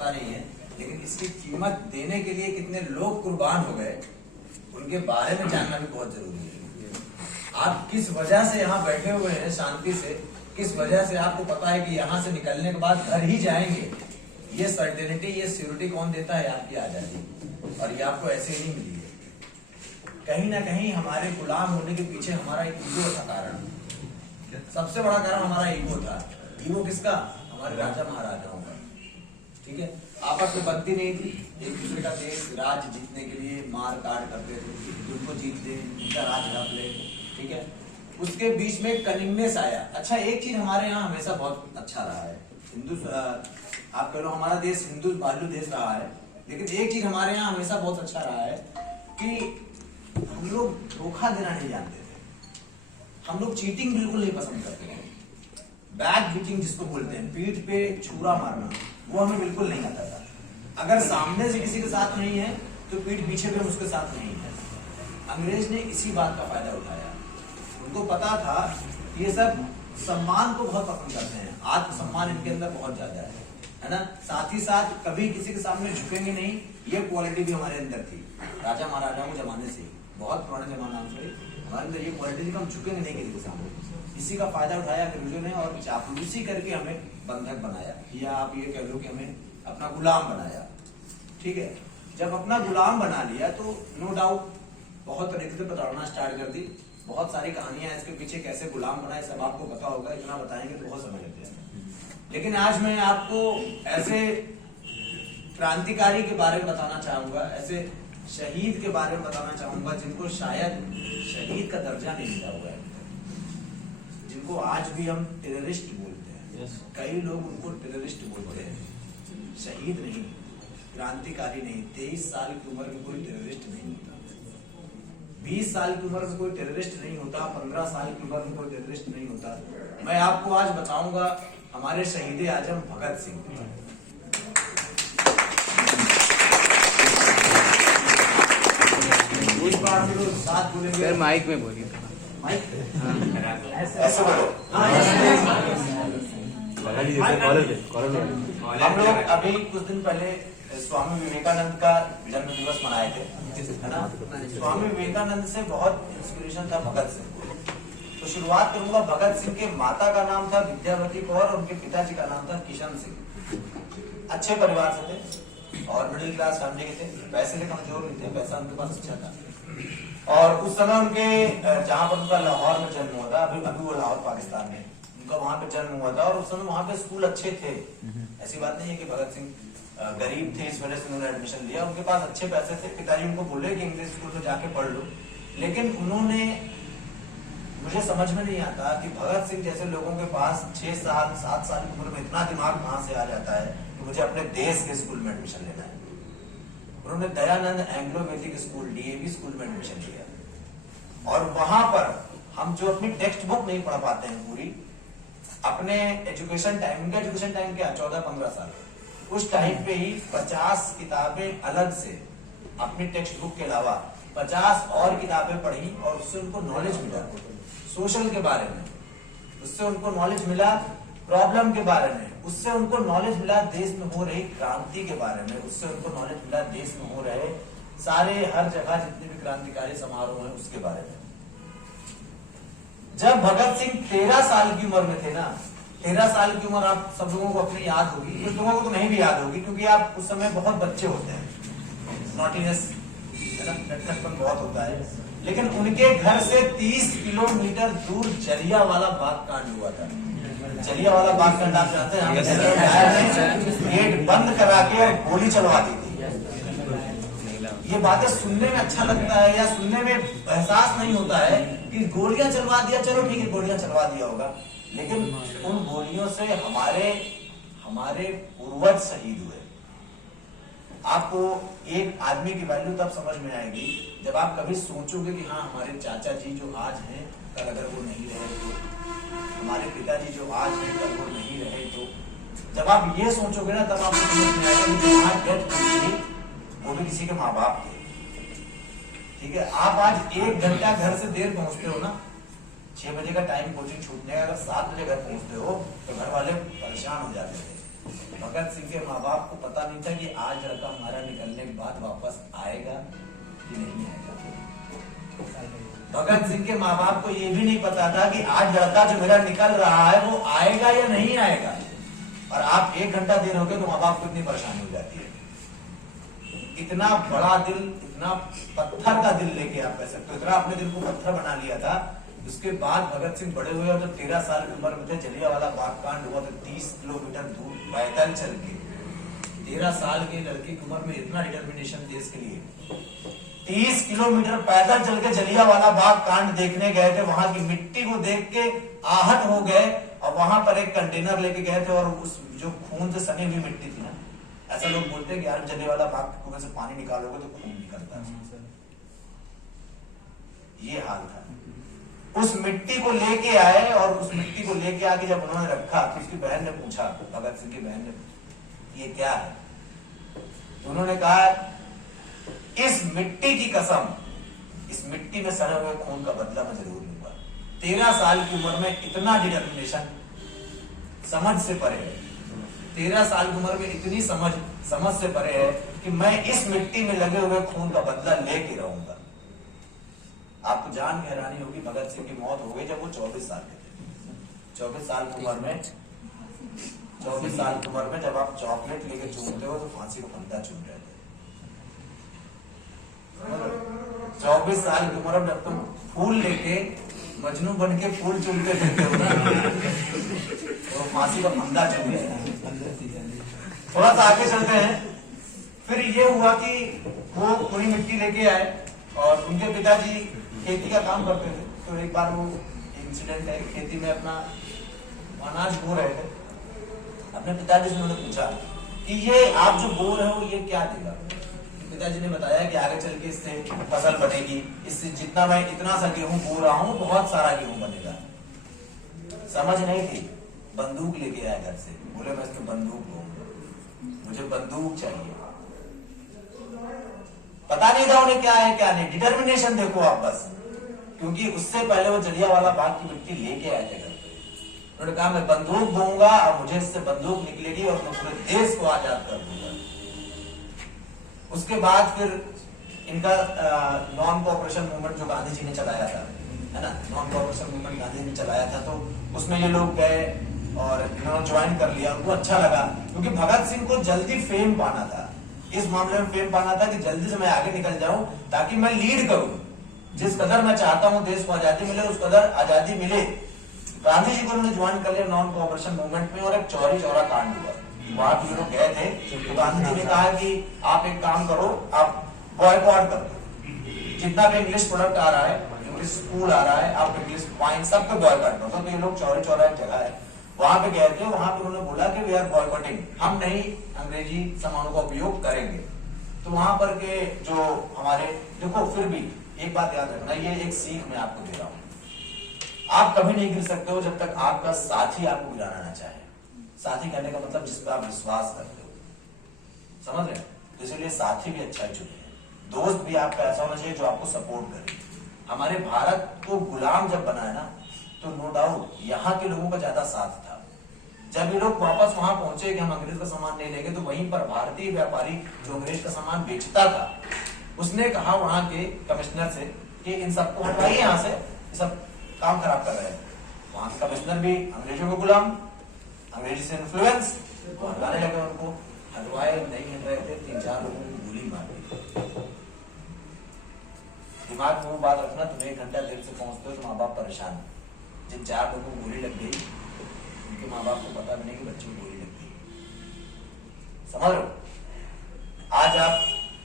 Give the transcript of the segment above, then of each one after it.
पता नहीं है, लेकिन इसकी कीमत देने के लिए कितने लोग कुर्बान हो गए उनके बारे में जानना भी बहुत जरूरी है। आप किस वजह से यहाँ बैठे हुए हैं शांति से, किस वजह से आपको पता है कि यहाँ से निकलने के बाद घर ही जाएंगे, ये सर्टेनिटी, ये सिक्योरिटी कौन देता है? आपकी आजादी। और ये आपको ऐसे ही नहीं मिली है। कहीं ना कहीं हमारे गुलाम होने के पीछे हमारा एक ईगो था कारण, सबसे बड़ा कारण हमारा ईगो था। ईगो किसका? हमारे राजा महाराजाओं का। ठीक है, आपस में बनती नहीं थी, एक दूसरे का देश राज्य जीतने के लिए मार काट करते थे, उनको जीत ले, उनका राज रख ले। ठीक है, उसके बीच में कनिंगनेस आया। अच्छा, एक चीज हमारे यहाँ हमेशा बहुत अच्छा रहा है, हिंदू, आप कह लो हमारा देश हिंदू बालू देश रहा है, लेकिन एक चीज हमारे यहाँ हमेशा बहुत अच्छा रहा है कि हम लोग धोखा देना नहीं जानते थे। हम लोग चीटिंग बिल्कुल नहीं पसंद करते हैं। बैक बीटिंग जिसको बोलते हैं, पीठ पे छुरा मारना, वो हमें बिल्कुल नहीं आता था। अगर सामने से किसी के साथ नहीं है तो पीठ पीछे पे उसके साथ नहीं है। अंग्रेज ने इसी बात का फायदा उठाया। उनको पता था ये सब सम्मान को बहुत पसंद करते हैं, आत्मसम्मान इनके अंदर बहुत ज्यादा है ना। साथ ही साथ कभी किसी के सामने झुकेंगे नहीं, ये क्वालिटी भी हमारे अंदर थी राजा महाराजाओं के जमाने से, बहुत पुराने जमाना से हमारे अंदर ये क्वालिटी थी कि हम झुकेंगे नहीं किसी के सामने। इसी का फायदा उठाया अंग्रेजों ने और चापलूसी करके हमें बंधक बनाया, या आप ये कह लो कि हमें अपना गुलाम बनाया। ठीक है, जब अपना गुलाम बना लिया तो नो डाउट बहुत तरीके से पकड़ना स्टार्ट कर दी। बहुत सारी कहानियां इसके पीछे कैसे गुलाम बनाए सब आपको पता होगा, इतना बताएंगे तो बहुत समय लग जाएगा। लेकिन आज मैं आपको ऐसे क्रांतिकारी के बारे में बताना चाहूंगा, ऐसे शहीद के बारे में बताना चाहूंगा जिनको शायद शहीद का दर्जा नहीं मिला हुआ है, जिनको आज भी हम टेररिस्ट बोलते हैं। कई लोग उनको टेररिस्ट बोलते हैं, शहीद नहीं, क्रांतिकारी नहीं। 23 साल की उम्र में कोई टेररिस्ट नहीं होता, 20 साल की उम्र में कोई टेररिस्ट नहीं होता, 15 साल की उम्र में कोई टेररिस्ट नहीं होता। मैं आपको आज बताऊंगा हमारे शहीद आजम भगत सिंह। एक बार हम लोग साथ बोलेंगे, सर माइक में बोलिए, माइक ऐसे बोलो। हम लोग अभी कुछ दिन पहले स्वामी विवेकानंद का जन्म दिवस मनाए थे, है ना। स्वामी विवेकानंद से बहुत इंस्पिरेशन था भगत सिंह। तो शुरुआत करूंगा, भगत सिंह के माता का नाम था विद्यावती कौर और उनके पिताजी का नाम था किशन सिंह। अच्छे परिवार से थे और मिडिल क्लास फैमिली के थे, पैसे के कमजोर नहीं थे, पैसा उनके पास अच्छा था। और उस समय उनके जहां पर उनका लाहौर में जन्म हुआ था, अभी वो लाहौर पाकिस्तान में, उनका वहां पे जन्म हुआ था और उस समय वहां पे स्कूल अच्छे थे। ऐसी बात नहीं है कि भगत सिंह गरीब थे इस वजह से उन्होंने एडमिशन लिया, उनके पास अच्छे पैसे थे। पिताजी उनको बोले कि इंग्लिश स्कूल में जाके पढ़ लो, लेकिन उन्होंने, मुझे समझ में नहीं आता कि भगत सिंह जैसे लोगों के पास 6 साल 7 साल की उम्र में इतना दिमाग कहां से आ जाता है कि मुझे अपने देश के स्कूल में एडमिशन लेना है। उन्होंने दयानंद एंग्लो वैदिक स्कूल डीएवी स्कूल में एडमिशन लिया और वहां पर हम जो अपनी टेक्स्ट बुक नहीं पढ़ पाते हैं पूरी, अपने एजुकेशन टाइम, उनका एजुकेशन टाइम क्या 14-15 साल, उस टाइम पे ही 50 किताबें अलग से अपनी टेक्स्ट बुक के अलावा 50 और किताबें पढ़ी और उससे उनको नॉलेज मिला सोशल के बारे में, उससे उनको नॉलेज मिला प्रॉब्लम के बारे में, उससे उनको नॉलेज मिला देश में हो रही क्रांति के बारे में, उससे उनको नॉलेज मिला देश में हो रहे सारे हर जगह जितने भी क्रांतिकारी समारोह हैं उसके बारे में। जब भगत सिंह 13 साल की उम्र में थे ना, 13 साल की उम्र आप सब लोगों को अपनी याद होगी, कुछ लोगों को तो नहीं भी याद होगी क्योंकि आप उस समय बहुत बच्चे होते हैं, नॉटीनेस है ना, नटखटपन बहुत होता है। लेकिन उनके घर से 30 किलोमीटर दूर जलियांवाला बाग कांड हुआ था। जलियांवाला बाग कांड आप जानते हैं, गेट बंद करा के और गोली चलवा दी थी। ये बातें सुनने में अच्छा लगता है या सुनने में एहसास नहीं होता है कि गोलियां चलवा दिया, चलो ठीक है गोलियां चलवा दिया होगा, लेकिन उन गोलियों से हमारे पूर्वज शहीद हुए। आपको एक आदमी की वैल्यू तब समझ में आएगी जब आप कभी सोचोगे कि हाँ हमारे चाचा जी जो आज हैं कल अगर वो नहीं रहे तो, हमारे पिताजी जो आज हैं कल वो नहीं रहे तो, जब आप ये सोचोगे ना तब आपको समझ में आएगा कि जो आज डेथ हुई थी वो भी किसी के माँ बाप थे। ठीक है, आप आज 1 घंटा घर से देर पहुंचते हो ना, 6 बजे का टाइम कोचिंग छूटने का, अगर 7 बजे घर पहुंचते हो तो घर वाले परेशान हो जाते थे भगत सिंह के माँ बाप को पता नहीं था कि आज लड़का हमारा निकलने के बाद वापस आएगा कि नहीं आएगा। भगत सिंह के माँ बाप को ये भी नहीं पता था कि आज लड़का जो मेरा निकल रहा है वो आएगा या नहीं आएगा। और आप 1 घंटा देर हो गए तो माँ बाप को इतनी परेशानी हो जाती है। इतना बड़ा दिल, इतना पत्थर का दिल लेके आप कह सकते हो, इतना अपने दिल को पत्थर बना लिया था। उसके बाद भगत सिंह बड़े हुए और जब 13 साल की उम्र में थे, जलियांवाला बाग कांड हुआ तो 30 किलोमीटर दूर पैदल चल के 13 साल के लड़के की उम्र में इतना डिटर्मिनेशन देश के लिए 30 किलोमीटर पैदल चल के जलियांवाला बाग कांड देखने गए थे। वहां की मिट्टी को देख के आहत हो गए और वहां पर एक कंटेनर लेके गए थे और उस जो खून से सनी हुई मिट्टी थी ना, ऐसा लोग बोलते हैं कि यार जलियांवाला बाग के कुएं से पानी निकालोगे तो खून निकलता है। ये हाल था। उस मिट्टी को लेके आए और उस मिट्टी को लेके आके जब उन्होंने रखा तो उसकी बहन ने पूछा, भगत सिंह की बहन ने, ये क्या है? तो उन्होंने कहा, इस मिट्टी की कसम, इस मिट्टी में सड़े हुए खून का बदला मैं जरूर लूंगा। 13 साल की उम्र में इतना डिटर्मिनेशन समझ से परे है। 13 साल की उम्र में इतनी समझ से परे है कि मैं इस मिट्टी में लगे हुए खून का बदला लेके रहूंगा। आपको जान के हैरानी होगी, भगत सिंह की मौत हो गई जब वो 24 साल के थे। 24 साल की उम्र में, 24 साल की उम्र में जब आप चॉकलेट लेके चूमते हो तो फांसी का फंदा चूम रहे थे। 24 साल की उम्र में जब तुम फूल लेके मजनू बन के फूल चूमते फिरते हो ना, तो फांसी का फंदा चूम रहे हैं। थोड़ा सा आगे चलते हैं। फिर ये हुआ कि वो पूरी मिट्टी लेके आए और उनके पिताजी खेती का काम करते थे। तो एक बार वो इंसिडेंट है, खेती में अपना अनाज बो रहे थे। अपने पिताजी से उन्होंने पूछा कि ये आप जो बो रहे हो ये क्या देगा? पिताजी ने बताया कि आगे चल के इससे फसल बनेगी, इससे जितना मैं इतना सा गेहूं बो रहा हूं बहुत सारा गेहूं बनेगा। समझ नहीं थी। बंदूक लेके आए घर से, बोले मैं इसमें बंदूक बोऊंगा, मुझे बंदूक चाहिए। पता नहीं था उन्हें क्या है क्या नहीं। डिटर्मिनेशन देखो आप बस, क्योंकि उससे पहले वो जलियांवाला बाग की मिट्टी लेके आए थे घर पे। उन्होंने कहा मैं बंदूक बोऊंगा और मुझे इससे बंदूक निकलेगी और मैं पूरे देश को आजाद कर दूंगा। उसके बाद फिर इनका नॉन कोऑपरेशन मूवमेंट जो गांधी जी ने चलाया था, है ना, non cooperation movement Gandhi ji ने चलाया था, तो उसमें ये लोग गए और इन्होंने ज्वाइन कर लिया। उनको अच्छा लगा क्योंकि भगत सिंह को जल्दी फेम पाना था। इस मामले में फेम पाना था कि जल्दी से मैं आगे निकल जाऊं ताकि मैं लीड करूं। जिस कदर मैं चाहता हूं देश को आजादी मिले, उस कदर आजादी मिले। गांधी जी को उन्होंने ज्वाइन कर लिया नॉन कोऑपरेशन मूवमेंट में और एक चौरी चौरा कांड हुआ। वहां भी लोग गए थे तो गांधी जी ने कहा कि आप एक काम करो, आप बॉयकॉट कर दो। जितना भी इंग्लिश प्रोडक्ट आ रहा है, इंग्लिश स्कूल आ रहा है, आप इंग्लिश वाइन सब पे बॉयकॉट कर दो। तो ये लोग चौरी चौरा एक जगह है, वहां पे गए थे। वहां पे उन्होंने बोला कि वी आर बॉयकॉटिंग, हम नहीं अंग्रेजी सामानों का उपयोग करेंगे। तो वहां पर के जो हमारे, देखो फिर भी एक बात याद रखना, ये एक सीख मैं आपको दे रहा हूं, आप कभी नहीं गिर सकते हो जब तक आपका साथी आपको गिराना ना चाहे। साथी कहने का मतलब जिस पर आप विश्वास करते हो, समझ रहे हैं? तो इसलिए साथी भी अच्छा ही चुनिए, दोस्त भी आपका ऐसा होना चाहिए जो आपको सपोर्ट करे। हमारे भारत को गुलाम जब बनाया ना, तो नो डाउट यहाँ के लोगों का ज्यादा साथ था। जब ये लोग वापस वहां पहुंचे कि हम अंग्रेज का सामान नहीं लेंगे, तो वहीं पर भारतीय व्यापारी जो अंग्रेज का सामान बेचता था, उसने कहा वहां के कमिश्नर से कि इन सबको हटाइए यहाँ से, ये सब काम खराब कर रहे हैं। वहां के कमिश्नर भी अंग्रेजों को गुलाम, अंग्रेजी से इन्फ्लुएंस, हटाने लगे उनको। हटवाए नहीं हट रहे थे, 3-4 लोगों को गोली मार दी। दिमाग में वो बात रखना, तुम 1 घंटा देर से पहुंचते हो तो माँ बाप परेशान। जिन 4 लोगों को गोली लग गई, उनके माँ बाप को पता भी नहीं कि बच्चों को गोली लग गई। समझ लो, आज आप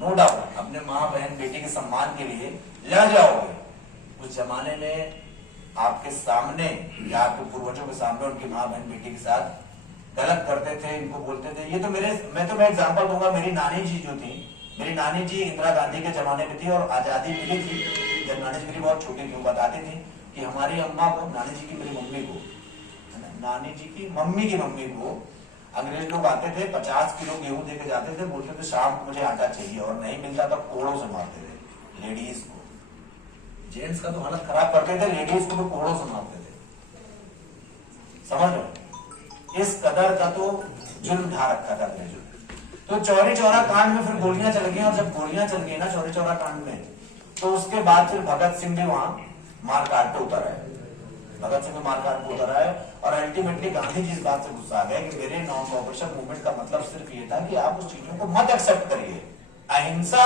नो डाउट अपने माँ बहन बेटी के सम्मान के लिए लड़ जाओगे। उस जमाने में आपके सामने या आपके पूर्वजों के सामने उनकी माँ बहन बेटी के साथ गलत करते थे, इनको बोलते थे। ये तो मैं एग्जांपल दूंगा। मेरी नानी जी जो थी, मेरी नानी जी इंदिरा गांधी के जमाने में थी और आजादी मिली थी जब नानी जी मेरी बहुत छोटी थी। वो बताती थी कि हमारी अम्मा को, नानी जी की मेरी मम्मी को, नानी जी की मम्मी को अंग्रेज लोग आते थे, 50 किलो गेहूं देके जाते थे, बोलते थे शाम को मुझे आटा चाहिए, और नहीं मिलता तो कोड़ों से मारते थे लेडीज को। जेंट्स का तो हालत खराब करते थे, लेडीज को तो कोड़ों से मारते थे। समझ रहे? इस कदर का तो जुल्म ढा रखा था अंग्रेजों ने। तो चौरी चौरा कांड में फिर गोलियां चल गई, और जब गोलियां चल गई ना चौरी चौरा कांड में, तो उसके बाद फिर भगत सिंह भी वहां मार काट पे उतर आए। भगत सिंह मार काट पे उतर आए और अल्टीमेटली गांधी जी इस बात से गुस्सा आ गए कि मेरे नॉन कॉपरेशन मूवमेंट का मतलब सिर्फ ये था कि आप उस चीजों को मत एक्सेप्ट करिए। अहिंसा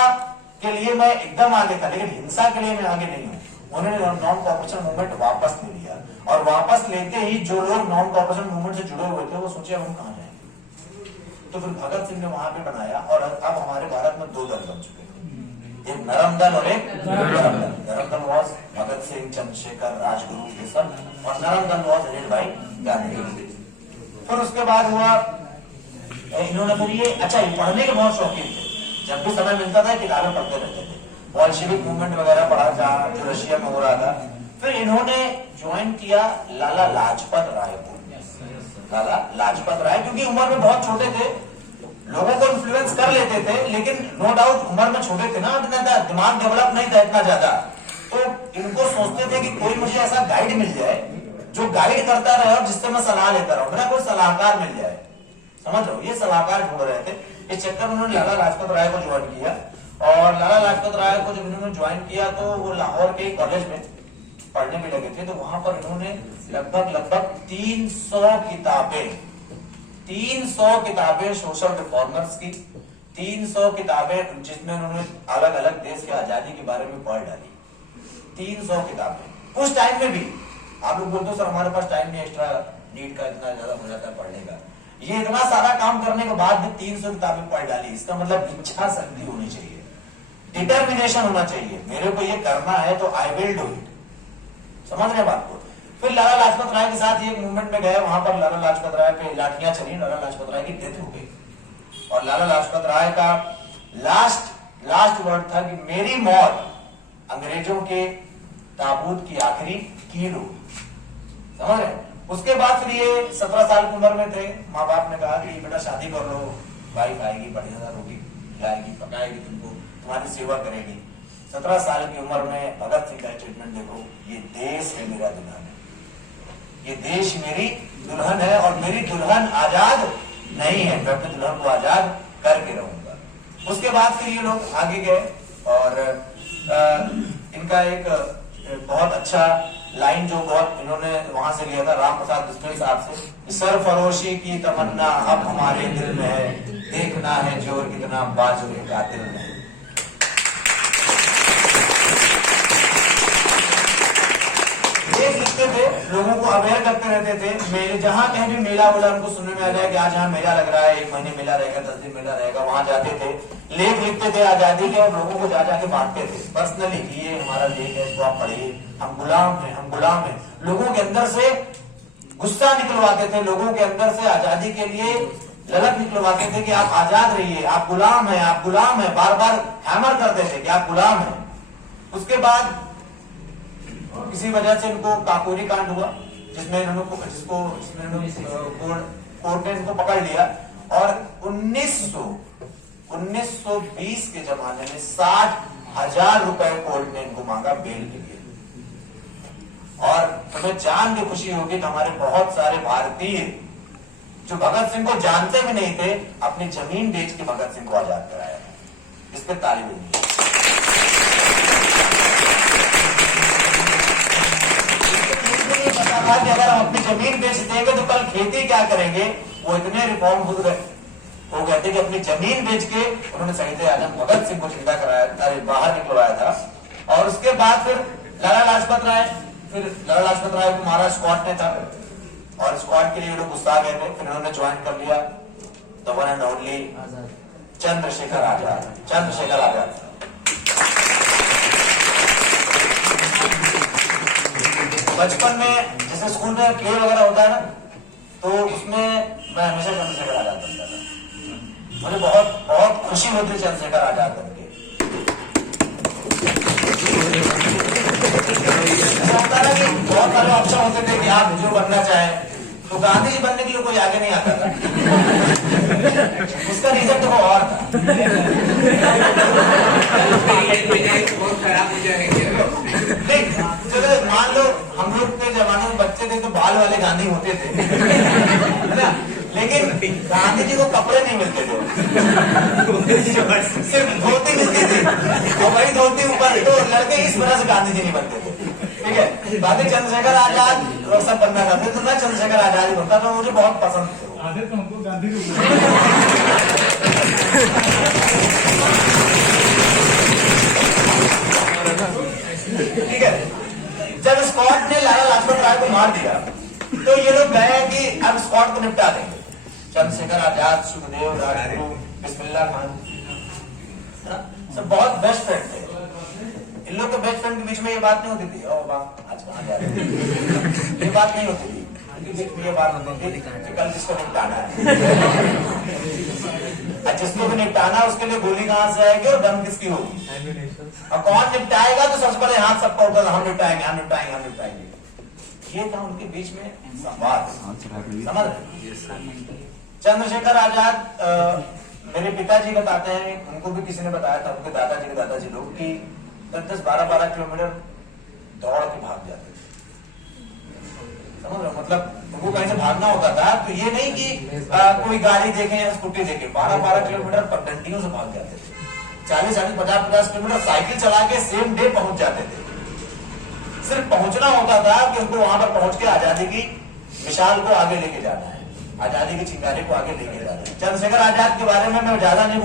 के लिए मैं एकदम आगे था, लेकिन हिंसा के लिए मैं आगे नहीं हूं। उन्होंने नॉन कॉपरेशन मूवमेंट वापस ले लिया, और वापस लेते ही जो लोग नॉन कॉपरेशन मूवमेंट से जुड़े हुए थे वो सोचे हम कहां जाएंगे। तो फिर भगत सिंह ने वहां पे बनाया, और अब हमारे भारत में 2 दल बन चुके हैं, एक नरम दल और एक गरम दल। गरम दल वॉज भगत सिंह, चंद्रशेखर, राजगुरु ये सब, और नरम दल वॉज अनिल भाई गांधी। फिर उसके बाद हुआ इन्होंने फिर ये, अच्छा ये पढ़ने के बहुत शौकीन थे, जब भी समय मिलता था किताबें पढ़ते रहते थे, बॉल्शेविक मूवमेंट वगैरह पढ़ा था जो रशिया में हो रहा था। फिर इन्होंने ज्वाइन किया लाला लाजपत राय को। लाला लाजपत राय क्योंकि उम्र में बहुत छोटे थे, लोगों को इन्फ्लुएंस कर लेते थे, लेकिन नो डाउट उम्र में छोटे थे ना, दिमाग डेवलप नहीं था इतना ज्यादा। तो इनको सोचते थे कि कोई मुझे ऐसा गाइड मिल जाए जो गाइड करता रहे और जिससे मैं सलाह लेता रहूं, मेरा कोई सलाहकार मिल जाए। समझ रहे हो, ये सलाहकार ढूंढ रहे थे। इस चक्कर में उन्होंने लाला लाजपत राय को ज्वाइन किया, और लाला लाजपत राय को जब इन्होंने ज्वाइन किया तो वो लाहौर के कॉलेज में पढ़ने में लगे थे। तो वहां पर इन्होंने लगभग 300 किताबें सोशल रिफॉर्मर्स की, 300 किताबें जिसमें उन्होंने अलग अलग देश की आजादी के बारे में पढ़ डाली। 300 किताबें उस टाइम में भी। आप लोग बोलते हो सर हमारे पास टाइम नहीं, एक्स्ट्रा नीट का इतना ज्यादा हो जाता है पढ़ने का। ये इतना सारा काम करने के बाद भी 300 किताबें पढ़ डाली। इसका मतलब इच्छा शक्ति होनी चाहिए, डिटर्मिनेशन होना चाहिए, मेरे को ये करना है तो आई विल डू इट। समझ रहे बात को। फिर लाला लाजपत राय के साथ ये मूवमेंट में गए, वहां पर लाला लाजपत राय पे लाठियां चली, लाला लाजपत राय की डेथ हो गई। और लाला लाजपत राय का लास्ट वर्ड था कि मेरी मौत अंग्रेजों के ताबूत की आखिरी कील होगी। समझ रहे। उसके बाद फिर ये 17 साल की उम्र में थे, माँ बाप ने कहा कि बेटा शादी कर लो, वाइफ आएगी, बढ़िया रोटी खिलाएगी, पकाएगी, तुमको तुम्हारी सेवा करेगी। 17 साल की उम्र में भगत सिंह का स्टेटमेंट देखो, ये देश है मेरा दुल्हन है, ये देश मेरी दुल्हन है, और मेरी दुल्हन आजाद नहीं है, मैं अपने दुल्हन को आजाद करके रहूंगा। उसके बाद फिर ये लोग आगे गए, और इनका एक बहुत अच्छा लाइन जो बहुत इन्होंने वहां से लिया था राम प्रसाद बिस्मिल साहब से, सरफरोशी की तमन्ना अब हमारे दिल में है, देखना है जोर कितना बाजुए कातिल में। लिखते थे, लोगों को अवेयर करते रहते थे। मेले जहां कहीं भी मेला वाला उनको सुनने में आ जाए कि आज यहाँ मेला लग रहा है, 1 महीने मेला रहेगा, 10 दिन मेला रहेगा, वहां जाते थे, लेख लिखते थे आजादी के, और लोगों को जा जाके बांटते थे पर्सनली कि ये हमारा लेख है, इसको आप पढ़िए, हम गुलाम हैं, हम गुलाम हैं। लोगों के अंदर से गुस्सा निकलवाते थे, लोगों के अंदर से आजादी के लिए ललक निकलवाते थे कि आप आजाद रहिए, आप गुलाम हैं, आप गुलाम हैं, बार बार हैमर करते थे कि आप गुलाम हैं। उसके बाद किसी वजह से इनको काकोरी कांड हुआ, जिसमें कोर्ट ने इनको पकड़ लिया, और 1920 के जमाने में 60,000 रुपए कोर्ट ने इनको मांगा बेल के लिए। और तुम्हें जान के खुशी होगी कि हमारे बहुत सारे भारतीय जो भगत सिंह को जानते भी नहीं थे, अपनी जमीन बेच के भगत सिंह को आजाद कराया। इस पे ताली बजी। था कि अगर हम अपनी जमीन बेच देंगे तो कल खेती क्या करेंगे। वो इतने रिफॉर्म हो गए थे कि अपनी जमीन बेच के उन्होंने शहीद आजम भगत सिंह को जिंदा कराया, बाहर निकलवाया था। और उसके बाद फिर लाला लाजपत राय को मारा स्क्वाड ने था, और स्क्वाड के लिए लोग गुस्सा गए थे। फिर उन्होंने ज्वाइन कर लिया the one and only Chandrashekhar Azad. बचपन में जैसे स्कूल में प्ले वगैरह होता है ना, तो उसमें मैं हमेशा चंद्रशेखर आजाद बनता था। मुझे बहुत खुशी होती चंद्रशेखर आजाद बनके। होता ना कि बहुत सारे ऑप्शन होते थे कि आप जो बनना चाहें, तो गांधी जी बनने के लिए कोई आगे नहीं आता था। उसका रीजन तो वो और था। चलो मान लो हम लोग के जमाने में बच्चे थे तो बाल वाले गांधी होते थे, है ना। गांधी जी को कपड़े नहीं मिलते थे, सिर्फ धोती मिलती थी, और वही धोती ऊपर तो लड़के इस वजह से गांधी जी नहीं बनते थे। ठीक है, बाकी चंद्रशेखर आजाद लोग सब बनना चाहते, तो मैं चंद्रशेखर आजाद ही बनता, तो मुझे बहुत पसंद थे। आधे तो हमको गांधी जी ठीक है, जब स्कॉट ने लाला लाजपत राय को मार दिया तो ये लोग गए कि अब स्कॉट को निपटा देंगे। चंद्रशेखर आजाद, सुखदेव, राजगुरु, बिस्मिल्लाह खान सब बहुत बेस्ट फ्रेंड थे। इन लोग के बेस्ट फ्रेंड के बीच में ये बात नहीं होती थी, ओ वाह आज कहाँ जा रहे हैं, ये बात नहीं होती थी। इनके बीच में ये बात होती थी कि कल किसको निपटाना है, और जिसको भी निपटाना है उसके लिए गोली कहां से आएगी और दम किसकी होगी, और कौन निपटाएगा तो सबसे पहले हाथ सबका उठा, हम निपटाएंगे हम निपटाएंगे हम निपटाएंगे। ये था उनके बीच में संवाद, समझ रहे। चंद्रशेखर आजाद मेरे पिताजी बताते हैं, उनको भी किसी ने बताया था, उनके दादाजी लोग, कि 10-12 किलोमीटर दौड़ के भाग जाते थे, समझ रहे हो, मतलब उनको कहीं से भागना होता था, तो ये नहीं कि कोई गाड़ी देखे या स्कूटी देखे, 12 किलोमीटर पगडंडियों से भाग जाते थे, 40-50 किलोमीटर साइकिल चला के सेम डे पहुंच जाते थे। सिर्फ पहुंचना होता था कि उनको वहां पर पहुंच के आजादी की मिसाल को आगे लेके जाना है, आजादी की चिंगारी को आगे लेके जाना है। चंद्रशेखर आजाद के बारे में मैं ज्यादा नहीं